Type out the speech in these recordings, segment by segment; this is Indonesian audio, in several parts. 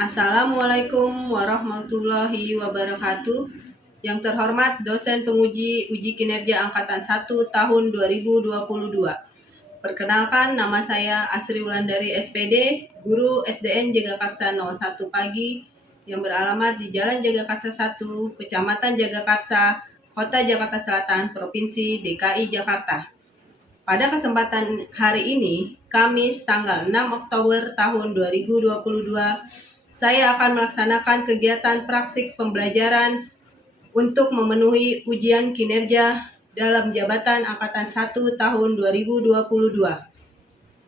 Assalamualaikum warahmatullahi wabarakatuh. Yang terhormat dosen penguji uji kinerja angkatan 1 tahun 2022. Perkenalkan, nama saya Asri Wulandari SPD, guru SDN Jagakarsa 01 Pagi yang beralamat di Jalan Jagakarsa 1, Kecamatan Jagakarsa, Kota Jakarta Selatan, Provinsi DKI Jakarta. Pada kesempatan hari ini, Kamis tanggal 6 Oktober tahun 2022, saya akan melaksanakan kegiatan praktik pembelajaran untuk memenuhi ujian kinerja dalam jabatan angkatan 1 tahun 2022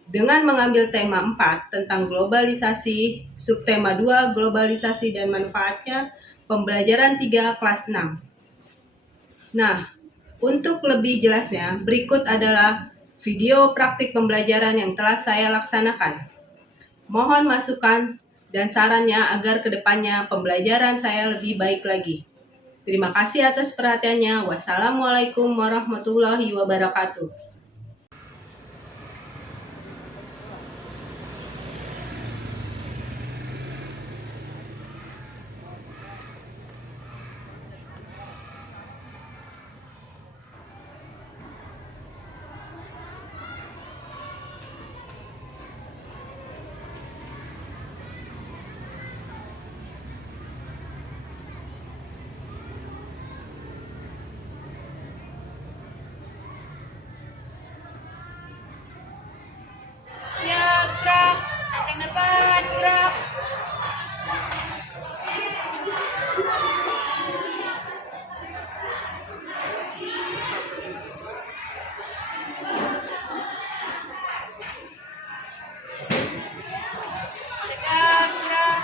dengan mengambil tema 4 tentang globalisasi, subtema 2 globalisasi dan manfaatnya, pembelajaran 3 kelas 6. Nah, untuk lebih jelasnya, berikut adalah video praktik pembelajaran yang telah saya laksanakan. Mohon masukan dan sarannya agar kedepannya pembelajaran saya lebih baik lagi. Terima kasih atas perhatiannya. Wassalamualaikum warahmatullahi wabarakatuh. Siap, gerak. Datang depan, gerak. Tegak, gerak.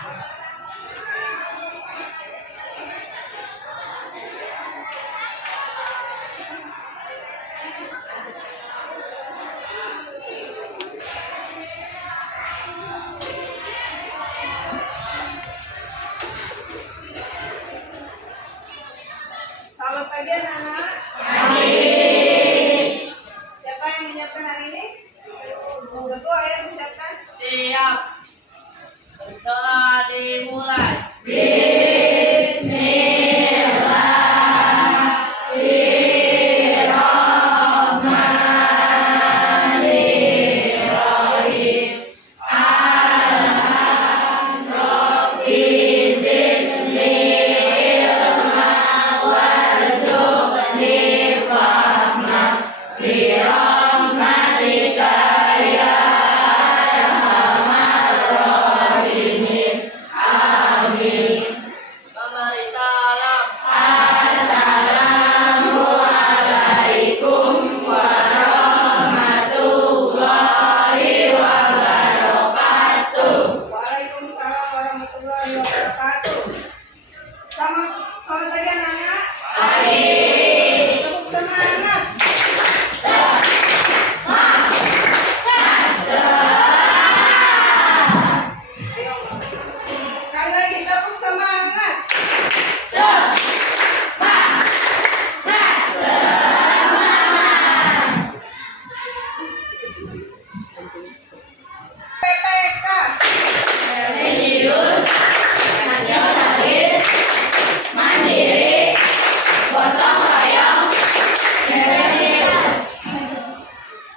Selamat pagi anak-anak. Siapa yang menyiapkan hari ini? Ketua ya menyiapkan. Siap. Doa dimulai. Memberi salam. Waalaikumsalam warahmatullahi wabarakatuh. Selamat pagi anak-anak. Tepuk semangat. Ayo. Sekali lagi tepuk semangat. PPK.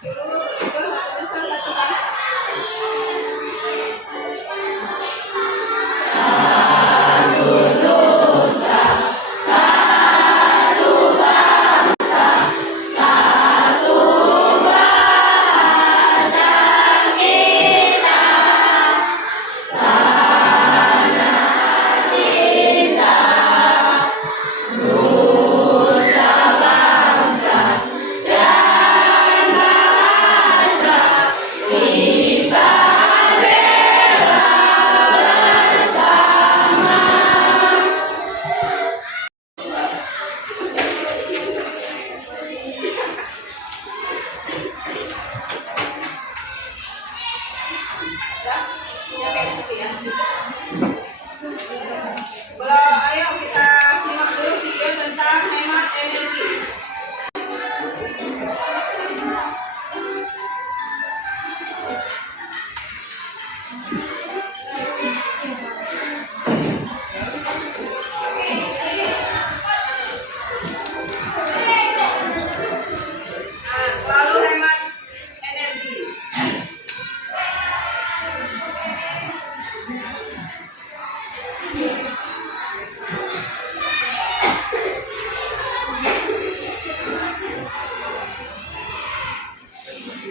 Itu satu nusa satu bangsa. Ya, siapa yang seperti ya? Ayo kita simak dulu video tentang hemat energi. Di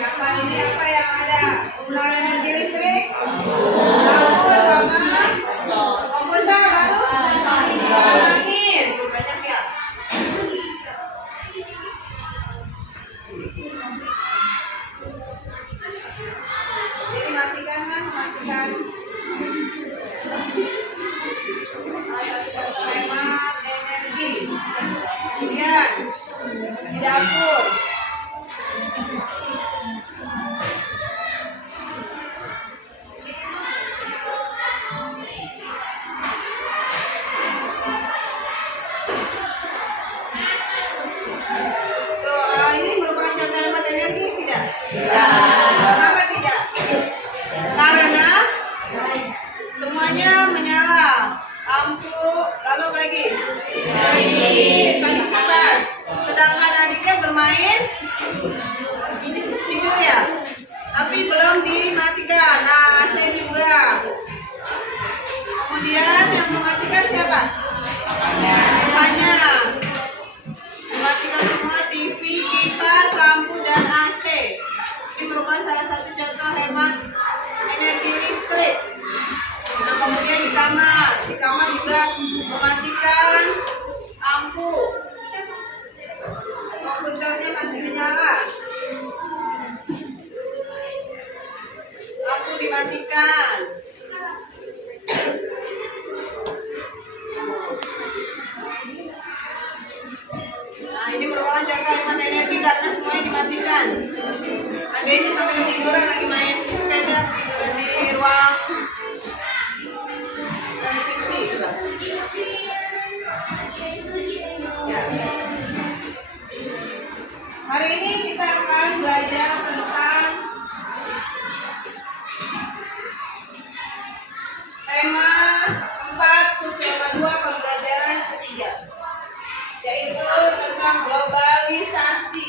kapal ini apa yang ada? Penggunaan energi listrik, lampu sama komputer, lalu angin. Tuh, banyak ya. Jadi matikan kan, matikan. Hemat energi. Kemudian di dapur. Tuh, ini merupakan contoh hemat energi tidak? Kenapa tidak? Karena semuanya menyala, lampu, lalu apa lagi? Televisi, tadi kipas. Sedangkan adiknya bermain tidur ya, tapi belum dimatikan. Nah, AC juga. Kemudian yang mematikan siapa? Hanya mematikan semua TV, kipas, lampu, dan AC. Ini merupakan salah satu contoh hemat energi listrik. Nah, kemudian di kamar juga mematikan lampu, komputernya masih menyala, lampu dimatikan. Nah, ini merupakan contoh hemat energi karena semuanya dimatikan. Adanya sampai ketiduran lagi main sepeda, tiduran di ruang televisi. Ya. Hari ini kita akan belajar tentang tema 4, subtema 2, pembelajaran ketiga, yaitu tentang globalisasi.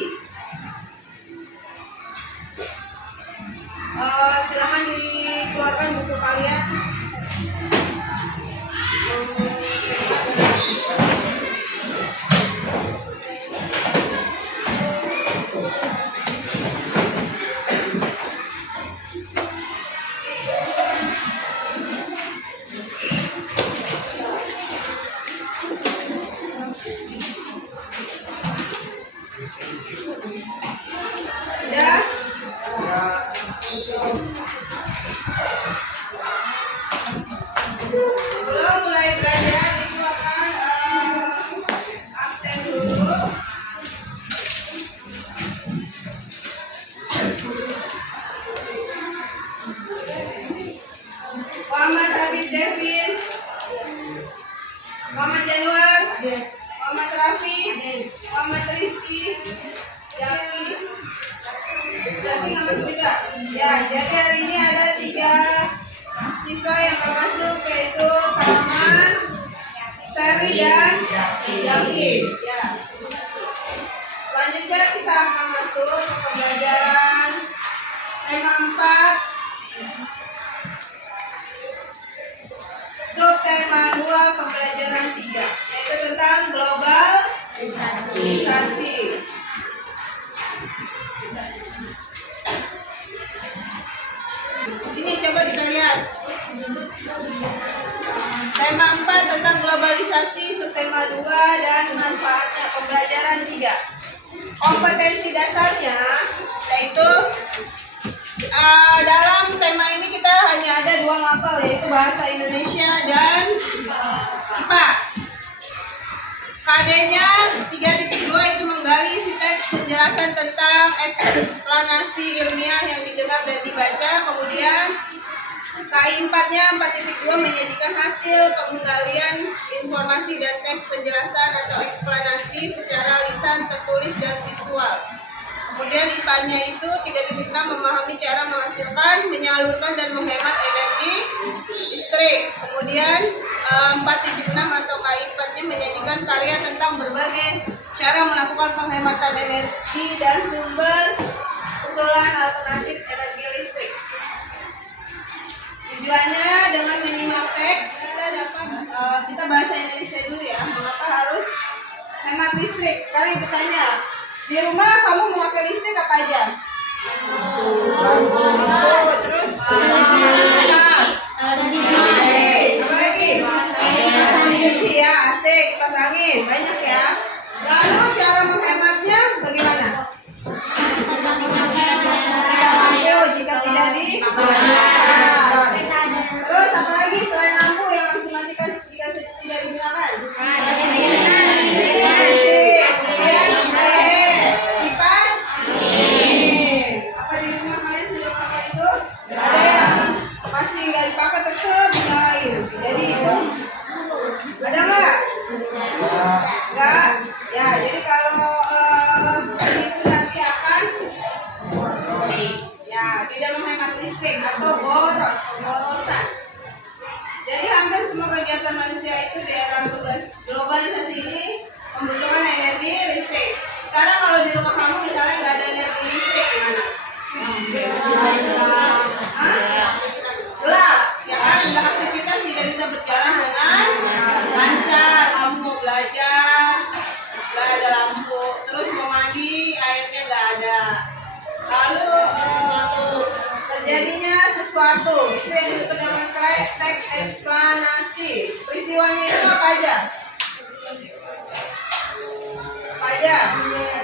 Silakan dikeluarkan buku kalian. Sudah? Sebelum mulai belajar, Ibu akan absen dulu. Muhammad Habib Devin, Muhammad Januar, Muhammad Rafi, Muhammad Rizky, Jaki nggak masuk juga. Ya, jadi hari ini ada 3 siswa yang nggak masuk, yaitu Salman, Sari, dan Jaki. Ya. Selanjutnya kita akan masuk ke pembelajaran tema 4, subtema 2, pembelajaran 3, yaitu tentang globalisasi. Sini coba kita lihat. Tema 4 tentang globalisasi, subtema 2, dan manfaatnya, pembelajaran 3. Kompetensi dasarnya yaitu dalam tema ini kita hanya ada 2 mapel, yaitu bahasa Indonesia dan IPA. KD-nya 3.2 itu menggali isi teks penjelasan tentang eksplanasi ilmiah yang didengar dan dibaca. Kemudian KI 4-nya 4.2 menyajikan hasil penggalian informasi dan teks penjelasan atau eksplanasi secara lisan, tertulis, dan visual. Kemudian IPA-nya itu 3.6 memahami cara menghasilkan, menyalurkan, dan menghemat energi listrik. Kemudian 4.6 atau KI 4-nya menyajikan karya tentang berbagai cara melakukan penghematan energi dan sumber usulan alternatif energi listrik. Tujuannya dengan menyimak teks kita dapat kita bahasa Indonesia dulu ya. Mengapa harus hemat listrik? Sekarang ibu tanya, Di rumah kamu memakai listrik apa aja? Lampu, terus panas. Apa lagi? Cuci ya, AC, kipas angin, banyak ya. Lalu cara menghematnya bagaimana? Tidak lampu jika tidak digunakan. Terus apa lagi selain lampu yang harus dimatikan jika tidak digunakan? Kipas angin. Apa di rumah kalian sudah pakai itu? Ada yang masih nggak dipakai tetap dinyalain. Jadi itu ada nggak? Nggak. Ya, jadi kalau seperti itu nanti akan ya tidak menghemat listrik atau borosan. Jadi hampir semua kegiatan manusia itu di era globalisasi ini membutuhkan energi listrik. Sekarang kalau di rumah kamu misalnya nggak ada energi listrik gimana? Gelap, ya kan? Nggak aktivitas tidak bisa berjalan dengan lancar. Kamu mau belajar, nggak ada lampu. Terus mau mandi, airnya nggak ada. Lalu terjadinya sesuatu itu yang disebut dengan teks eksplanasi. Peristiwanya itu apa aja? Apa aja?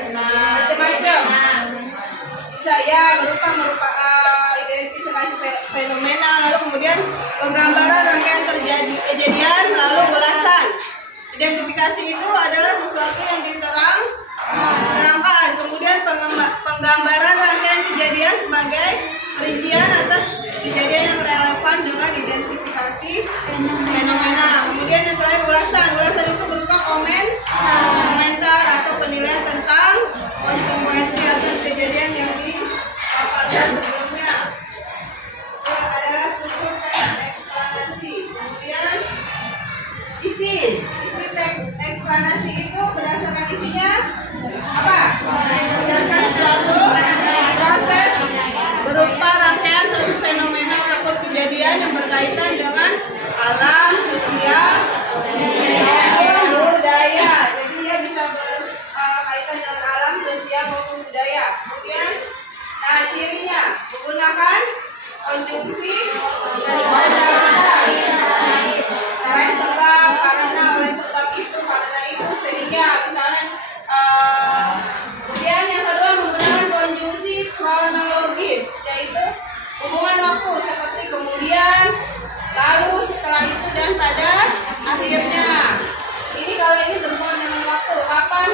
Macam-macam. Bisa ya berupa identifikasi fenomena, lalu kemudian penggambaran rangkaian kejadian, lalu ulasan. Identifikasi itu adalah sesuatu yang diterangkan, kemudian penggambaran rangkaian kejadian sebagai perincian atas kejadian yang relevan dengan identifikasi fenomena. Kemudian yang terakhir ulasan. Ulasan itu berupa komentar atau penilaian tentang konsekuensi atas kejadian yang dipaparkan sebelumnya. Itu adalah struktur teks eksplanasi. Kemudian isi teks eksplanasi itu berdasarkan isinya apa? Berdasarkan suatu proses berupa rangkaian suatu fenomena ataupun kejadian yang berkaitan dengan alam, sosial, maupun budaya. Jadi dia bisa berkaitan dengan alam, sosial maupun budaya. Kemudian, nah cirinya menggunakan konjungsi karena sebab, karena oleh sebab itu, karena itu, sehingga misalnya. Kemudian yang kedua menggunakan konjungsi kronologis, yaitu hubungan waktu seperti kemudian, lalu, setelah itu, dan pada akhirnya. Ini kalau ini berhubungan dengan waktu, kapan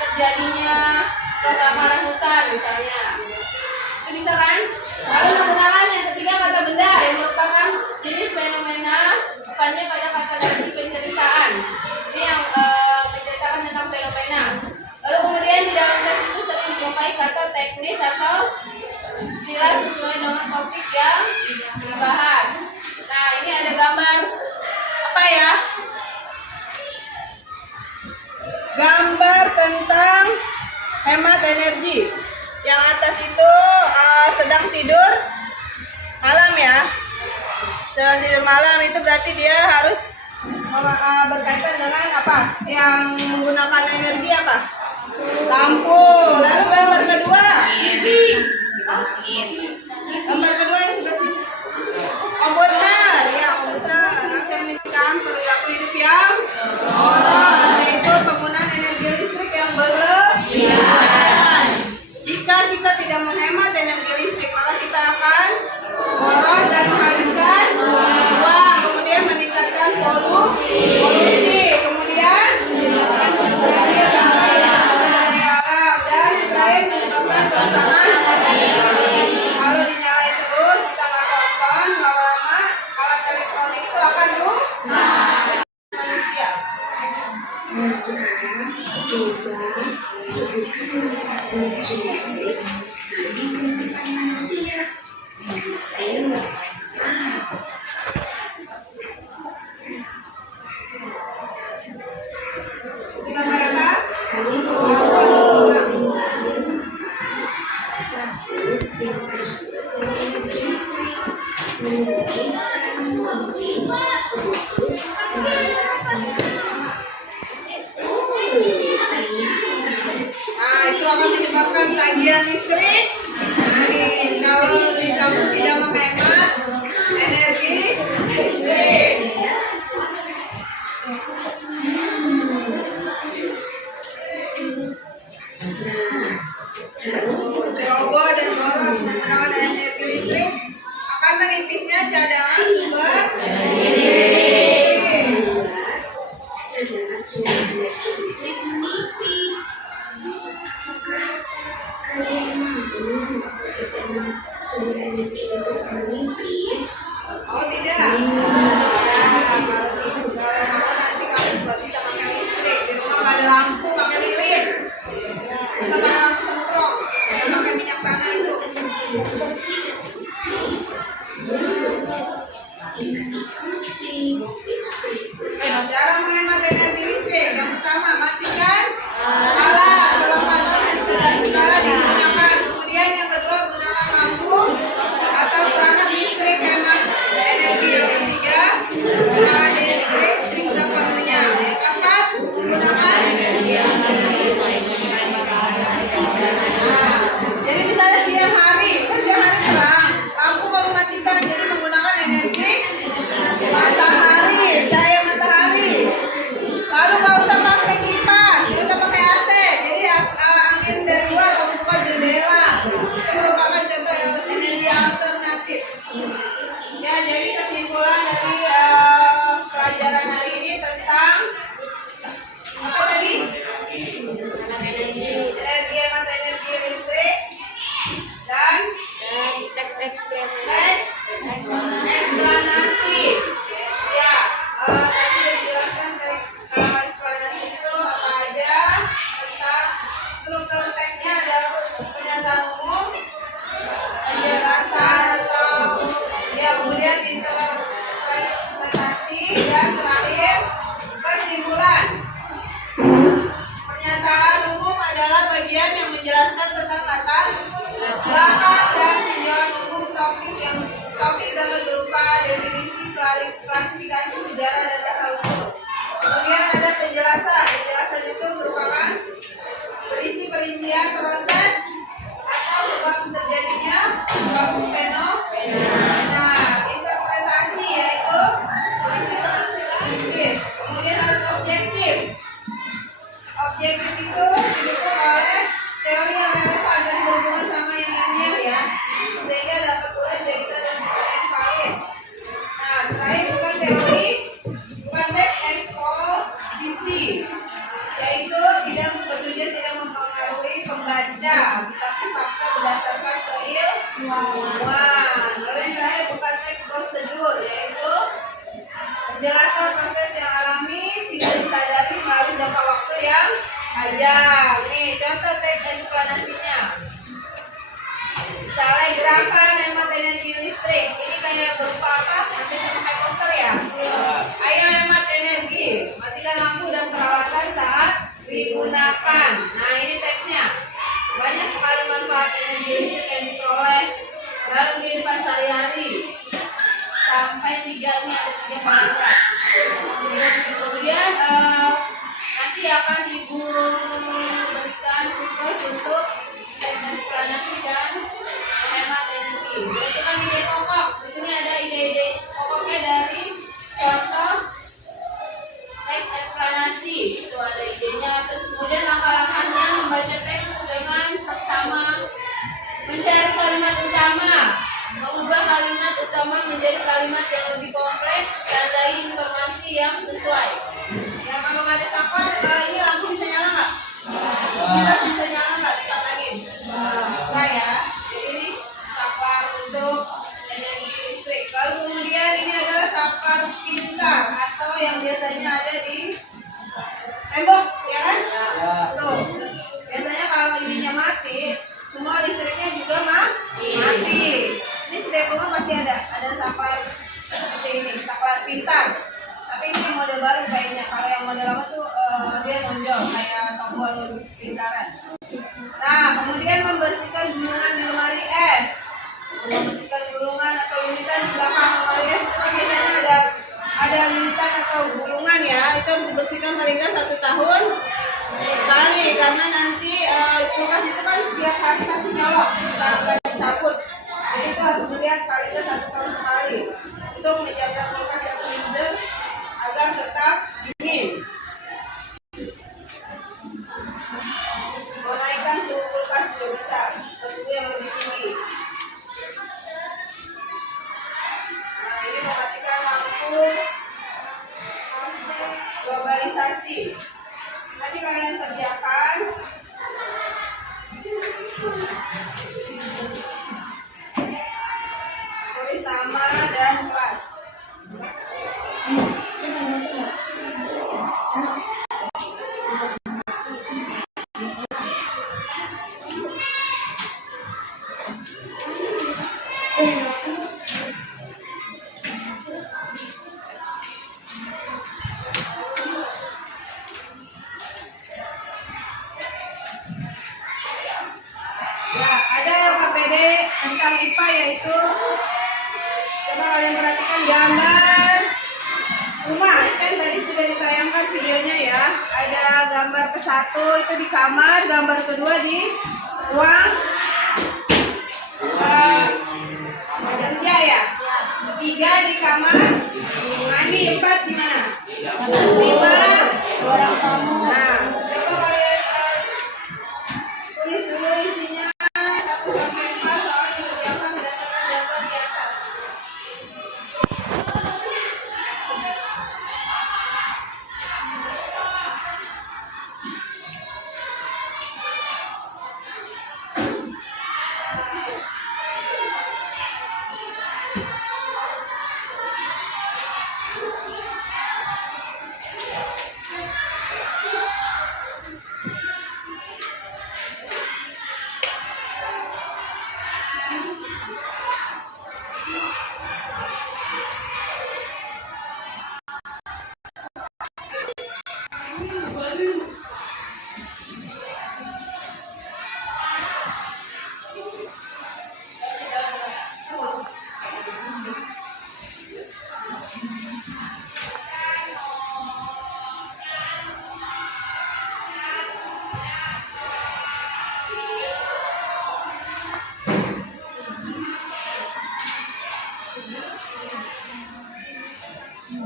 terjadinya kebakaran hutan misalnya, itu bisa kan? Lalu menggunakan yang ketiga kata benda yang merupakan jenis fenomena, bukannya pada kata dari penceritaan. Ini yang menceritakan tentang fenomena. Lalu kemudian di dalam teks itu sering dijumpai kata teknis atau istilah sesuai dengan topik yang dibahas. Nah, ini ada gambar apa ya? Gambar tentang hemat energi. Yang atas itu sedang tidur malam ya. Sedang tidur malam itu berarti dia harus berkaitan dengan apa? Yang menggunakan energi apa? Lampu. Lalu gambar kedua. Gambar kedua yang sebelah sini. Komputer, ya komputer. Mencerminkan perilaku hidup yang yaitu penggunaan energi listrik yang berlebihan. Jika kita tidak menghemat energi listrik, maka kita akan boros dan menghabiskan uang, kemudian meningkatkan polusi, kemudian alam, dan yang terakhir menyebabkan kerusakan. Kalau dinyalain terus, kita nggak tonton, lama-lama alat elektronik itu akan rusak manusia. Gambar apa? Nah akan menyebabkan tagihan listrik. Kalau kamu tidak menghemat energi listrik. Ceroboh dan boros menggunakan energi listrik akan menipisnya cadangan sumber listrik. Oh tidak. Kalau mau nanti kamu nggak bisa pakai listrik, di rumah nggak ada lampu, pakai lilin, bisa pakai lampu semprong, jangan pakai minyak tanah itu. Cara menghemat energi listrik, yang pertama matikan alat perlengkapan yang sedang menyala digunakan. Kemudian yang kedua gunakan lampu atau perangkat listrik hemat energi. Yang ketiga gunakan listrik sepenuhnya. Yang keempat menggunakan jadi misalnya siang hari kan siang hari terang, lampu baru matikan, jadi menggunakan energi matahari, cahaya matahari. Lalu nggak usah pakai kipas, nggak usah pakai AC, jadi angin dari luar kamu buka jendela. Itu merupakan contoh energi alternatif. Ya, jadi kesimpulan dari pelajaran hari ini tentang apa tadi? Energi hemat energi listrik dan Teks eksplanasi. tes eksplanasi. Ya, tadi sudah dijelaskan teks eksplanasi itu apa aja, tentang struktur teksnya ada pernyataan umum, penjelasan atau ya kemudian interpretasi dan terakhir kesimpulan. Pernyataan umum adalah bagian yang menjelaskan tentang latar belakang dan tinjauan umum topik dapat berupa definisi, klasifikasi, sejarah dan asal-usul. Kemudian ada penjelasan. Penjelasan itu merupakan berisi perincian proses atau sebab terjadinya suatu fenomena. Interpretasi yaitu berisi penafsiran. Kemudian harus objektif. Objektif itu didukung oleh teori yang relevan dan berhubungan sama yang ilmiah ya, sehingga dapat pula dijadikan rujukan yang valid. Nah, terakhir bukan teori, bukan teks eksposisi, yaitu tidak bertujuan tidak mempengaruhi pembaca, tetapi fakta berdasarkan keilmuan. Lalu yang terakhir bukan teks prosedur, yaitu menjelaskan proses yang alami tidak disadari melalui jangka waktu yang panjang. Nih contoh teks eksplanasinya. Misalnya gerakan hemat energi listrik. Ini kayak berupa apa? Nanti kita pakai poster ya. Ayo hemat energi. Matikan lampu dan peralatan saat digunakan. Nah ini teksnya. Banyak sekali manfaat energi listrik yang diperoleh dalam kehidupan sehari-hari. Sampai 3 ini ada 3 paragraf. Kemudian nanti akan ibu berikan tugas untuk eksplanasi dan menghemat energi. Itu kan ide pokok. Di sini ada ide-ide pokoknya dari contoh teks eksplanasi. Itu ada idenya. Terus kemudian langkah-langkahnya membaca teks dengan seksama, mencari kalimat utama, mengubah kalimat utama menjadi kalimat yang lebih kompleks, tandai informasi yang sesuai. Ya kalau nggak ada saklar, ini lampu bisa nyala nggak? Kita bisa nyala nggak? Dipatangin? Enggak ya. Jadi ini saklar untuk energi listrik. Lalu kemudian ini adalah saklar pintar atau yang biasanya ada di tembok, ya kan? Tuh. Biasanya kalau ininya mati, semua listriknya juga mati. Ini setiap rumah pasti ada saklar seperti ini, saklar pintar. Tapi ini model baru kayaknya. Kalau yang model lama tuh dia nonjol kayak tombol pintaran. Nah khas tapi nyolok, nggak dicabut. Jadi itu harus dilihat paling nggak 1 tahun sekali untuk menjaga kulkas dan freezer agar tetap dingin. Menaikkan suhu kulkas juga bisa ke suhu yang lebih tinggi. Nah, ini mematikan lampu globalisasi. Nanti kalian kerjakan. Tulis nama dan kelas. Ya, ada KPD tentang IPA yaitu coba kalian perhatikan gambar rumah. Ini kan tadi sudah ditayangkan videonya ya. Ada gambar ke-1 itu di kamar, gambar kedua di ruang kerja ya. 3 di kamar mandi, 4 di mana? 5 Orang tamu. Nah, coba kalian tulis dulu isinya 1 sampai 4 soalnya dikerjakan berdasarkan gambar di atas.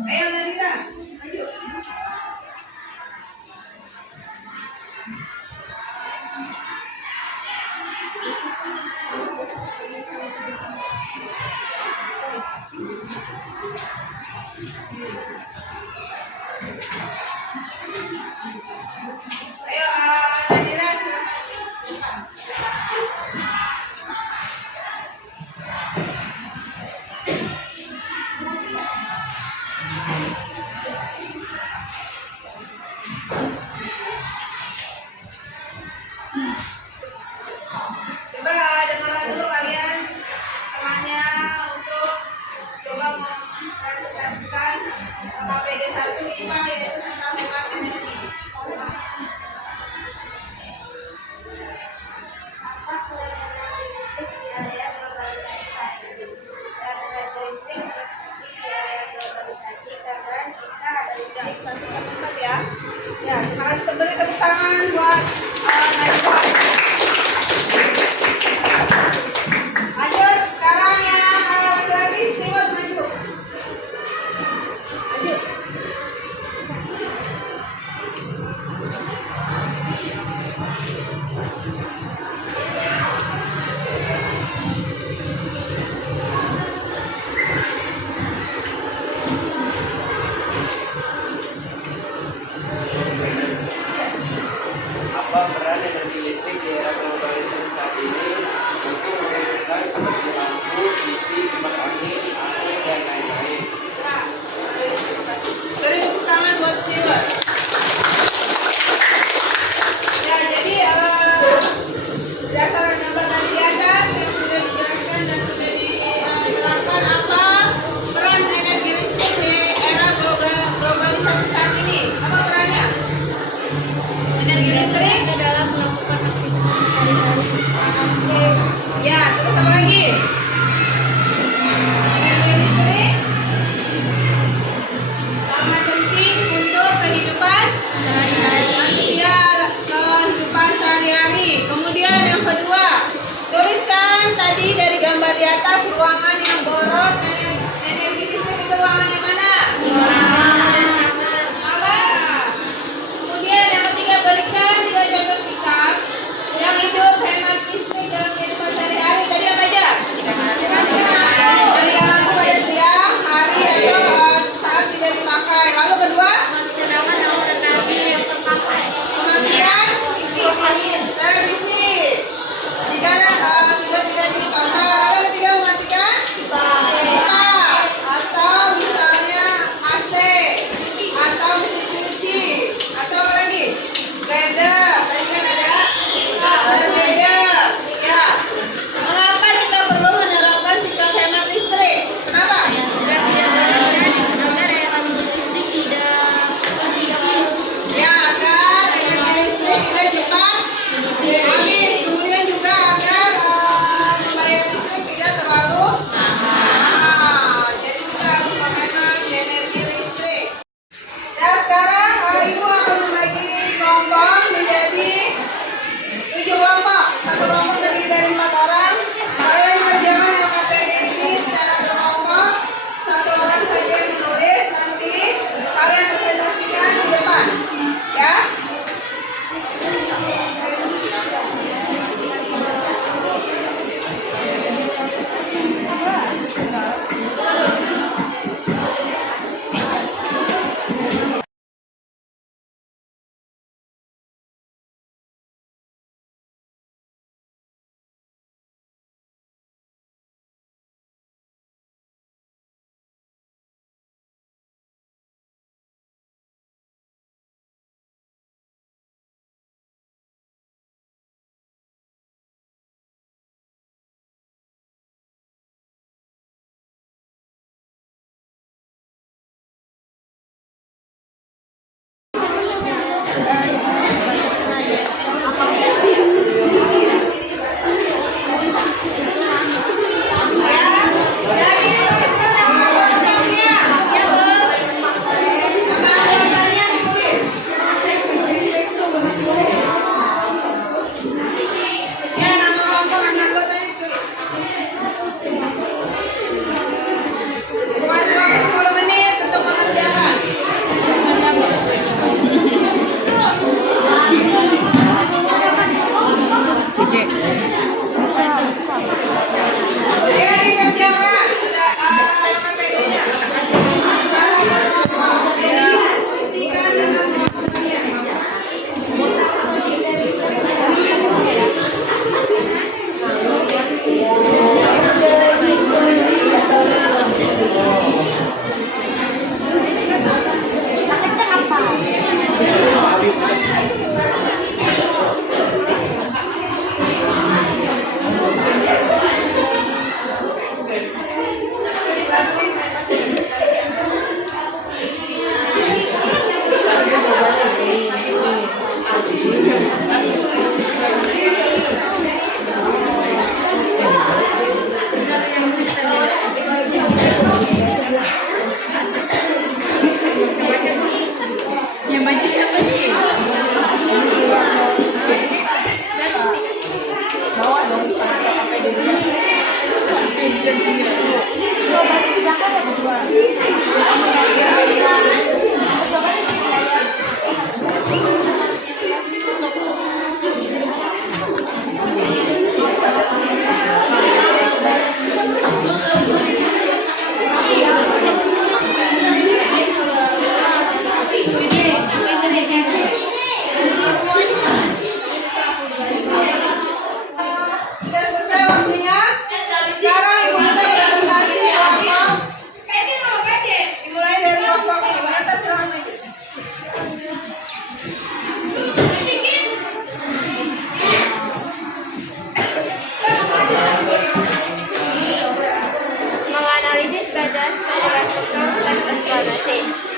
Ayo Nadira, maju. Ayo Nadira silakan. Coba dengarkan dulu kalian temannya untuk coba mempresentasikan KPD 1 IPA yaitu tentang hemat energi. atas ruangan yang boros energi listrik itu ruangan yang mana? Apa? Kemudian yang ketiga, berikan 3 contoh sikap yang hidup hemat listrik dalam kehidupan sehari-hari. Tadi apa aja? Berikan lampu pada siang, hari atau saat tidak dipakai. Lalu kedua, mematikan televisi jika sudah tidak dipakai. Lalu ketiga, mematikan kipas atau misalnya AC atau mesin cuci atau apa lagi? Blender. Tadi kan ada blender. Ya. Mengapa kita perlu menerapkan sikap hemat listrik? Kenapa? Ya, agar energi listrik tidak cepat habis. Kemudian juga agar membayar listrik tidak terlalu mahal. Jadi kita harus menghemat energi listrik. Nah, sekarang Ibu akan membagi kelompok menjadi 7 kelompok. Satu kelompok terdiri dari 4 orang. Kalian kerjakan LKPD ini secara berkelompok. 1 orang saja yang menulis. Nanti kalian presentasikan di depan. Ya.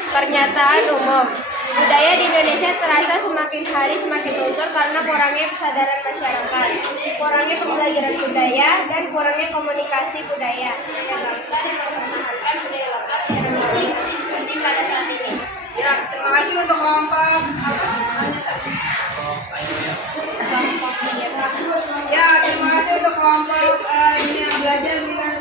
Pernyataan umum. Budaya di Indonesia terasa semakin hari semakin luntur karena kurangnya kesadaran masyarakat, kurangnya pembelajaran budaya, dan kurangnya komunikasi budaya yang bangsa dan mempertahankan budaya lokal yang komunikasi seperti pada saat ini. Ya, terima kasih untuk kelompok Ya, terima kasih untuk kelompok ini yang belajar dengan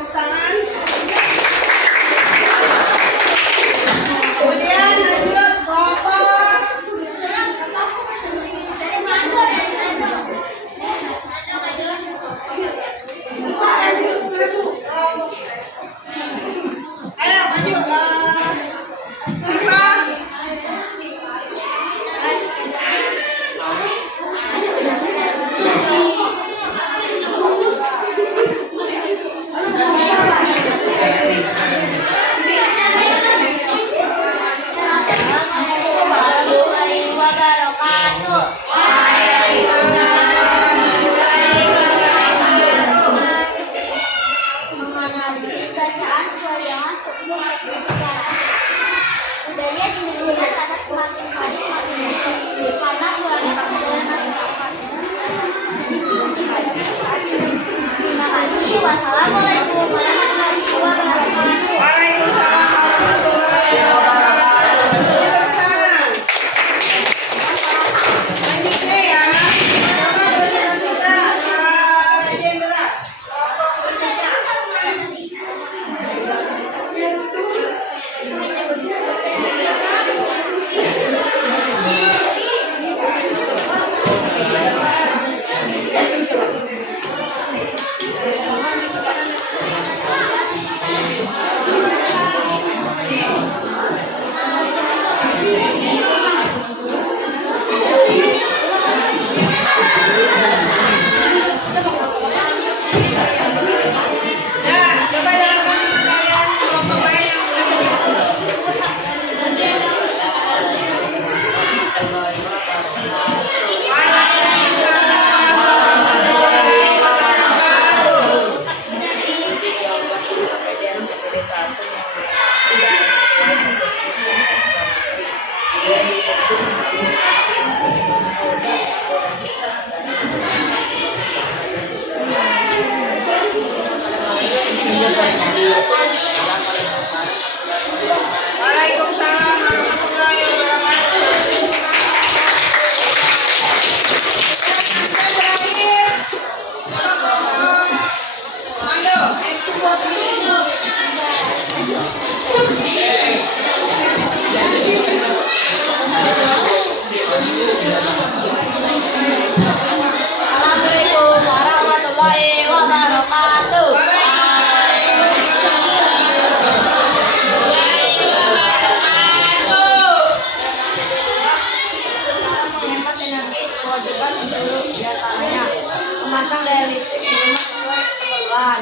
memasang daya listrik di rumah sesuai keperluan,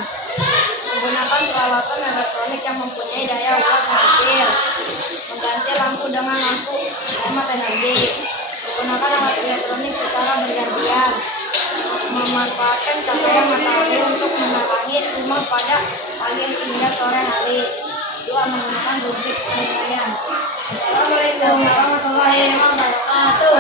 menggunakan peralatan elektronik yang mempunyai daya uap yang kecil, mengganti lampu dengan lampu hemat energi, menggunakan alat elektronik secara bergantian, memanfaatkan cahaya matahari untuk menerangi rumah pada pagi hingga sore hari. 2. Menggunakan rubrik penilaian. Assalamualaikum warahmatullahi wabarakatuh.